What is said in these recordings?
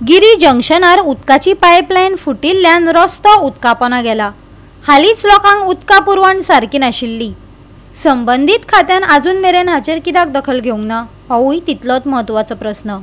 गिरी जंक्शनार उदकाची पायपलायन फुटिल्ल्यान रस्तो उदकापोना गेला। हालींच लोकांक उदका पुरवण सारकी नाशिल्ली। संबंधित खात्यान अजून मेरेन हाचेर कित्याक दखल घेवंक ना होय तितलोच म्हत्वाचो प्रस्न।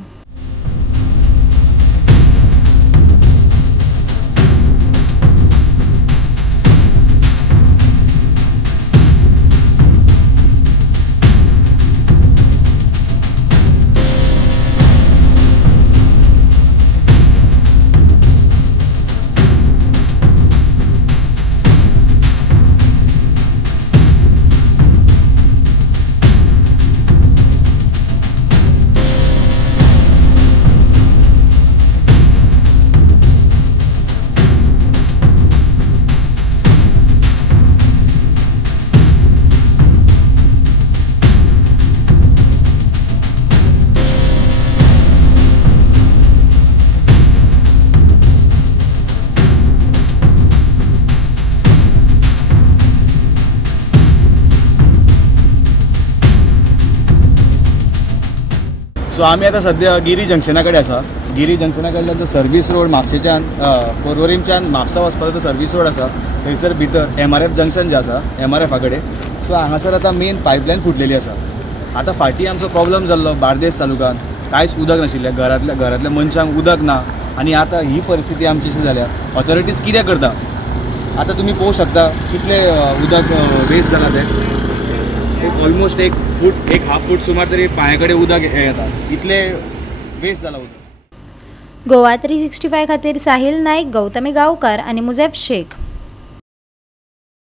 सो आम्ही आता सध्या गिरी जंक्शनाकडे आसा। गिरी जंक्शना कडल्यान जो सर्वीस रोड म्हापशेच्यान पर्वरीमच्यान म्हापसा वचपाचो जो सर्वीस रोड आसा थंयसर भितर MRF जंक्शन जे आसा MRF कडेन। सो हांगासर आता मेन पायपलायन फुटलेली आसा। आता फाटीं आमचो प्रॉब्लम जाल्लो बार्देस तालुक्यात कांयच उदक नाशिल्लें, घरातल्या मनशांक उदक ना आनी आता ही परिस्थिती आमची अशी जाल्या। ऑथॉरिटीज कितें करता आता तुमी पळोवंक शकता कितले उदक वेस्ट जाला तें। ऑलमोस्ट एक हाफ फूट सुमार तरी पांया कडेन उदक येता, इतले वेस्ट जाला उदक। गोवा 365 खातीर साहिल नाईक, गौतमी गांवकार आनी मुजेफ शेख।